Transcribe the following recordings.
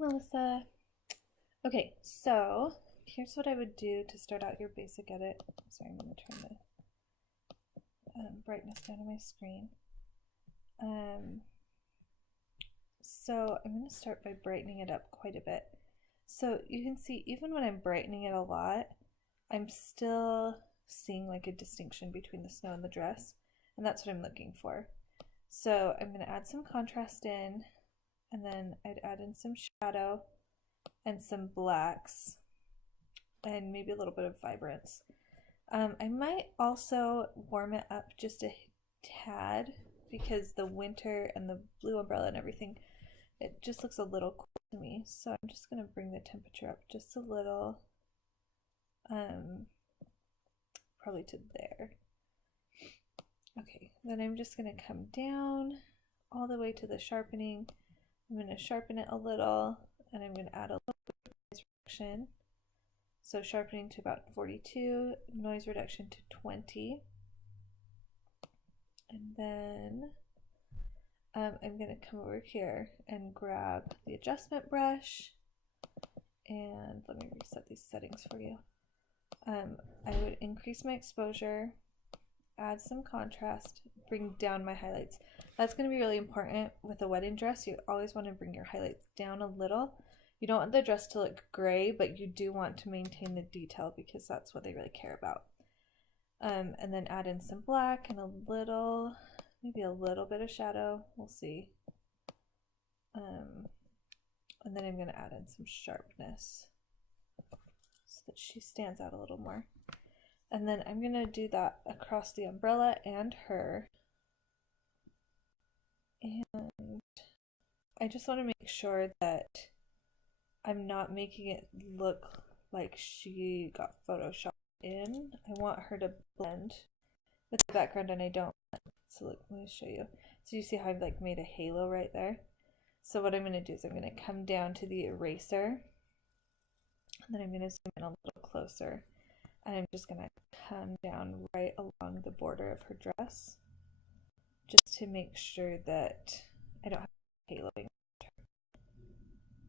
Melissa. Okay, so here's what I would do to start out your basic edit. Sorry, I'm going to turn the brightness down on my screen. So I'm going to start by brightening it up quite a bit. So you can see even when I'm brightening it a lot, I'm still seeing like a distinction between the snow and the dress, and that's what I'm looking for. So I'm going to add some contrast in, and then I'd add in some shadow and some blacks and maybe a little bit of vibrance. I might also warm it up just a tad because the winter and the blue umbrella and everything, it just looks a little cool to me. So I'm just going to bring the temperature up just a little, probably to there. Okay, then I'm just going to come down all the way to the sharpening. I'm going to sharpen it a little, and I'm going to add a little bit of noise reduction. So sharpening to about 42, noise reduction to 20. And then I'm going to come over here and grab the adjustment brush, and let me reset these settings for you. I would increase my exposure, add some contrast, bring down my highlights. That's going to be really important with a wedding dress. You always want to bring your highlights down a little. You don't want the dress to look gray, but you do want to maintain the detail because that's what they really care about. And then add in some black and a little, maybe a little bit of shadow. We'll see. And then I'm going to add in some sharpness so that she stands out a little more. And then I'm going to do that across the umbrella and her. And I just want to make sure that I'm not making it look like she got photoshopped in. I want her to blend with the background, and I don't. So look, let me show you. So you see how I've like made a halo right there? So what I'm going to do is I'm going to come down to the eraser, and then I'm going to zoom in a little closer, and I'm just going to come down right along the border of her dress just to make sure that I don't have haloing.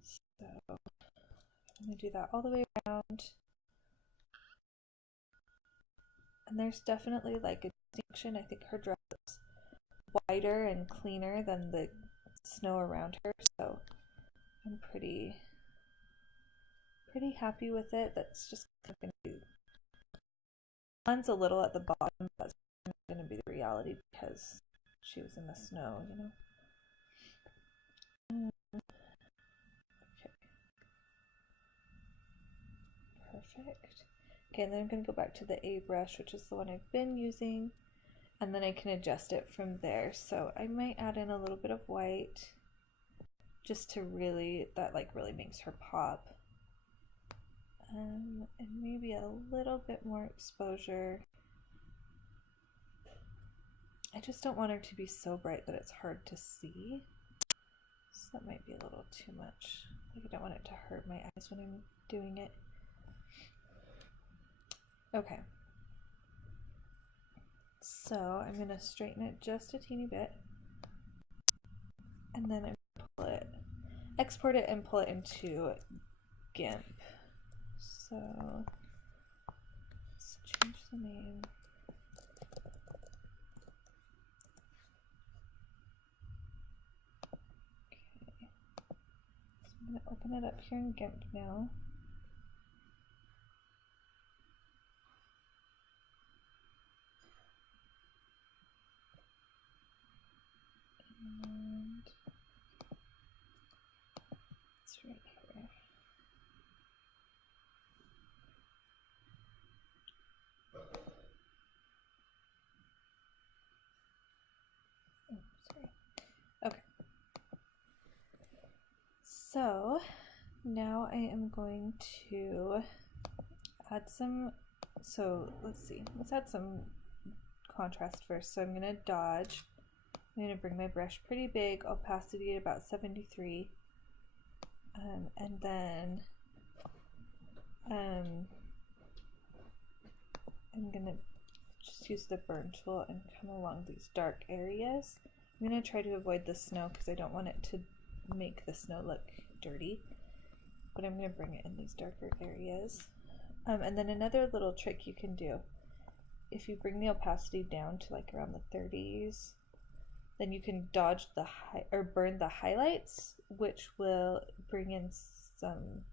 So I'm going to do that all the way around. And there's definitely like a distinction. I think her dress is wider and cleaner than the snow around her, so I'm pretty happy with it. That's just going to be blends a little at the bottom, but that's going to be the reality because she was in the snow, you know. Okay. Perfect. Okay, and then I'm going to go back to the A brush, which is the one I've been using, and then I can adjust it from there. So I might add in a little bit of white just to really, that like really makes her pop. And maybe a little bit more exposure. I just don't want her to be so bright that it's hard to see. So that might be a little too much. Like, I don't want it to hurt my eyes when I'm doing it. Okay. So I'm going to straighten it just a teeny bit. And then I'm going to pull it, export it and pull it into GIMP. So let's change the name. Okay. So I'm going to open it up here in GIMP now. And it's right here. Oh, sorry. Okay. So now I am going to add some, so let's see, let's add some contrast first. So I'm going to dodge. I'm going to bring my brush pretty big, opacity at about 73, and then I'm going to just use the burn tool and come along these dark areas. I'm going to try to avoid the snow because I don't want it to make the snow look dirty. but I'm going to bring it in these darker areas. And then another little trick you can do, if you bring the opacity down to like around the 30s, then you can dodge the or burn the highlights, which will bring in some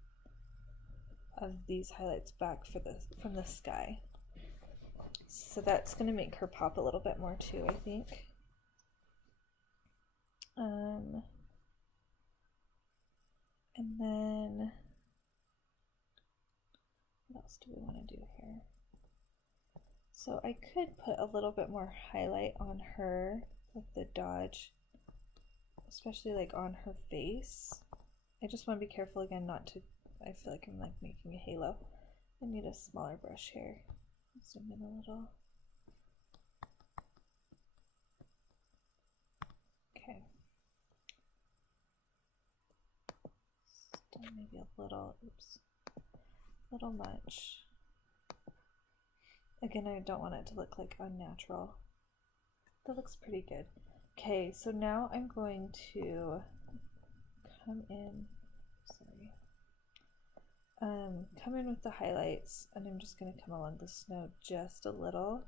of these highlights back from the sky. So that's going to make her pop a little bit more too, I think. And then what else do we want to do here? So I could put a little bit more highlight on her with the dodge, especially like on her face. I just want to be careful again not to, I feel like I'm like making a halo. I need a smaller brush here. Zoom in a little. Okay. Still maybe a little, oops, a little much. Again, I don't want it to look like unnatural. That looks pretty good. Okay, so now I'm going to come in, come in with the highlights, and I'm just going to come along the snow just a little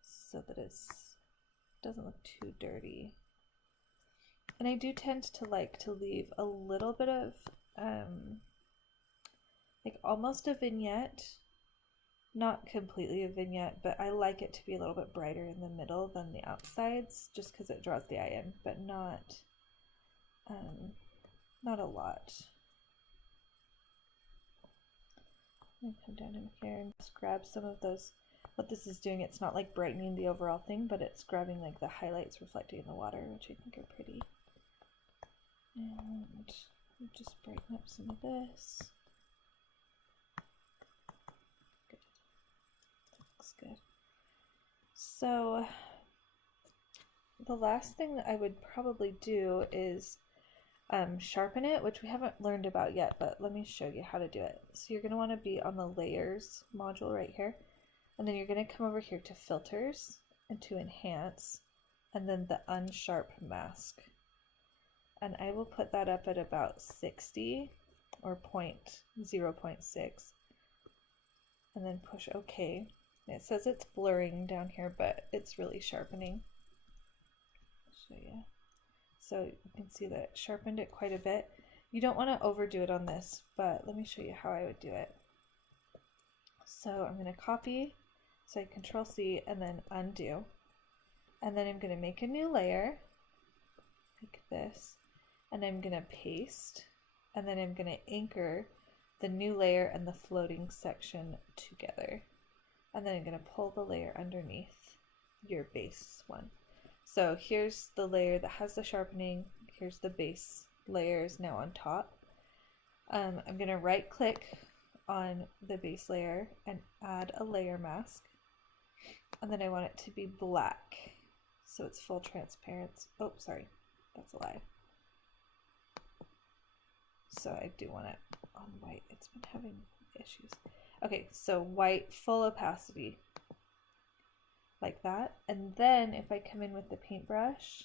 so that it doesn't look too dirty. And I do tend to like to leave a little bit of like almost a vignette, not completely a vignette, but I like it to be a little bit brighter in the middle than the outsides, just because it draws the eye in, but not a lot. I'm gonna come down in here and just grab some of those. What this is doing, it's not like brightening the overall thing, but it's grabbing like the highlights reflecting in the water, which I think are pretty. And just brighten up some of this. Good. That looks good. So the last thing that I would probably do is sharpen it, which we haven't learned about yet, but let me show you how to do it. So you're going to want to be on the layers module right here, and then you're going to come over here to filters and to enhance, and then the unsharp mask. And I will put that up at about 60 or 0.6, and then push OK. And it says it's blurring down here, but it's really sharpening. I'll show you. So you can see that it sharpened it quite a bit. You don't want to overdo it on this, but let me show you how I would do it. So I'm going to copy, so I Control C and then undo. And then I'm going to make a new layer, like this, and I'm going to paste, and then I'm going to anchor the new layer and the floating section together. And then I'm going to pull the layer underneath your base one. So here's the layer that has the sharpening, here's the base layer is now on top. I'm going to right click on the base layer and add a layer mask, and then I want it to be black, so it's full transparency. Oh, sorry, that's a lie. So I do want it on white, it's been having issues. Okay, so white, full opacity. Like that. And then if I come in with the paintbrush,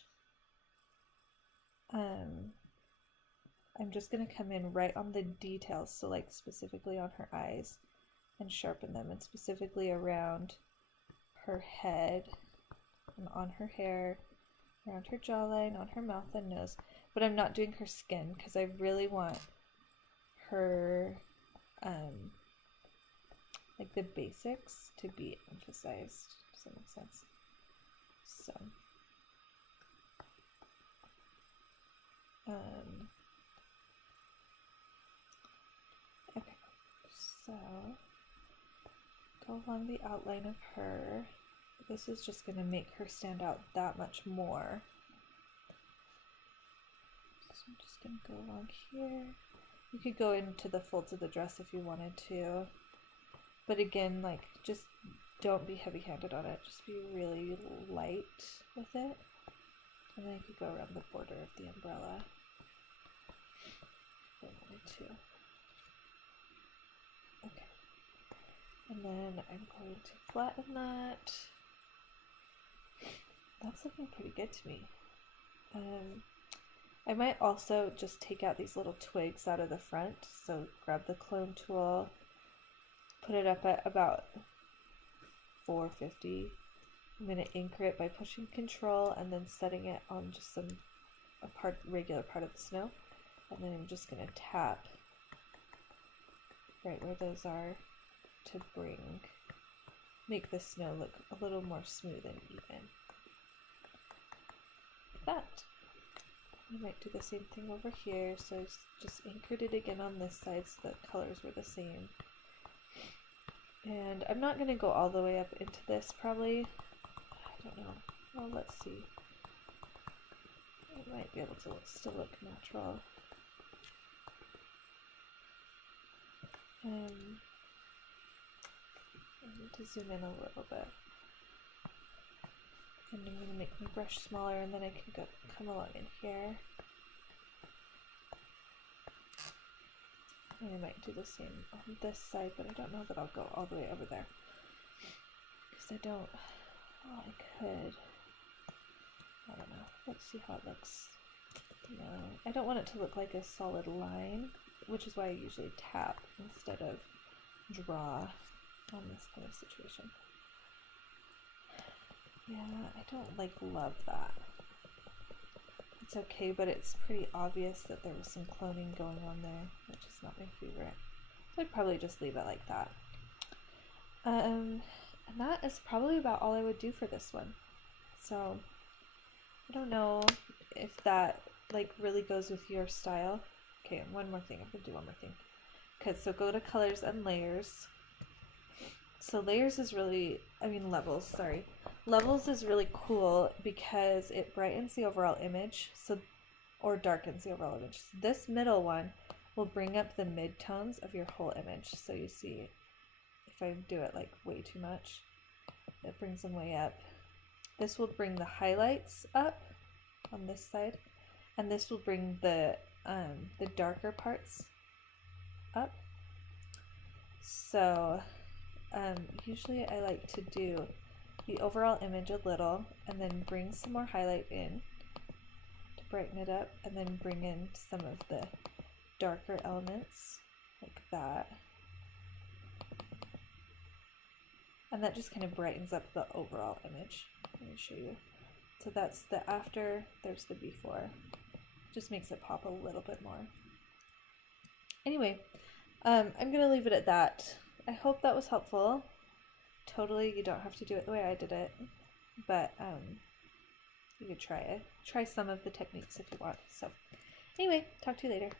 I'm just going to come in right on the details, so like specifically on her eyes, and sharpen them, and specifically around her head and on her hair, around her jawline, on her mouth and nose. But I'm not doing her skin because I really want her like the basics to be emphasized. Does that make sense? So, okay, so go along the outline of her. This is just going to make her stand out that much more. So I'm just going to go along here. You could go into the folds of the dress if you wanted to, but again, like, just don't be heavy-handed on it. Just be really light with it. And then you could go around the border of the umbrella if I wanted to. Okay. And then I'm going to flatten that. That's looking pretty good to me. I might also just take out these little twigs out of the front. So grab the clone tool, put it up at about 450. I'm going to anchor it by pushing Control and then setting it on just regular part of the snow. And then I'm just going to tap right where those are to make the snow look a little more smooth and even. Like that. I might do the same thing over here, so I just anchored it again on this side so the colors were the same. And I'm not going to go all the way up into this probably. I don't know. Well, let's see. It might be able to still look natural. I need to zoom in a little bit. And I'm going to make my brush smaller, and then I can come along in here. And I might do the same on this side, but I don't know that I'll go all the way over there. Because I don't, well, I could. I don't know. Let's see how it looks. No, I don't want it to look like a solid line, which is why I usually tap instead of draw on this kind of situation. Yeah, I don't love that. It's okay, but it's pretty obvious that there was some cloning going on there, which is not my favorite. So I'd probably just leave it like that. And that is probably about all I would do for this one. So I don't know if that really goes with your style. Okay, one more thing. I'm gonna do one more thing. Okay, so go to colors and layers. So layers is really, levels, sorry. Levels is really cool because it brightens the overall image, or darkens the overall image. So this middle one will bring up the midtones of your whole image. So you see, if I do it way too much, it brings them way up. This will bring the highlights up on this side, and this will bring the darker parts up. So usually I like to do the overall image a little and then bring some more highlight in to brighten it up, and then bring in some of the darker elements like that. And that just kind of brightens up the overall image. Let me show you. So that's the after, there's the before. Just makes it pop a little bit more. Anyway, I'm going to leave it at that. I hope that was helpful. Totally, you don't have to do it the way I did it, but you could try some of the techniques if you want. So anyway, talk to you later.